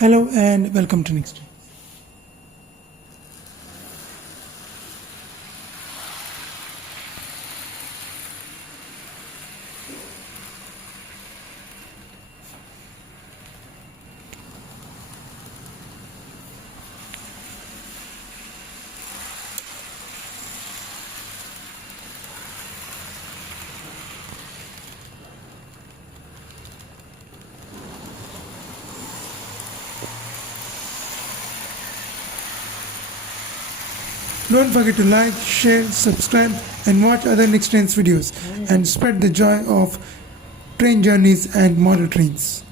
Hello and welcome to Next. Don't forget to like, share, subscribe and watch other Next Trains videos and spread the joy of train journeys and model trains.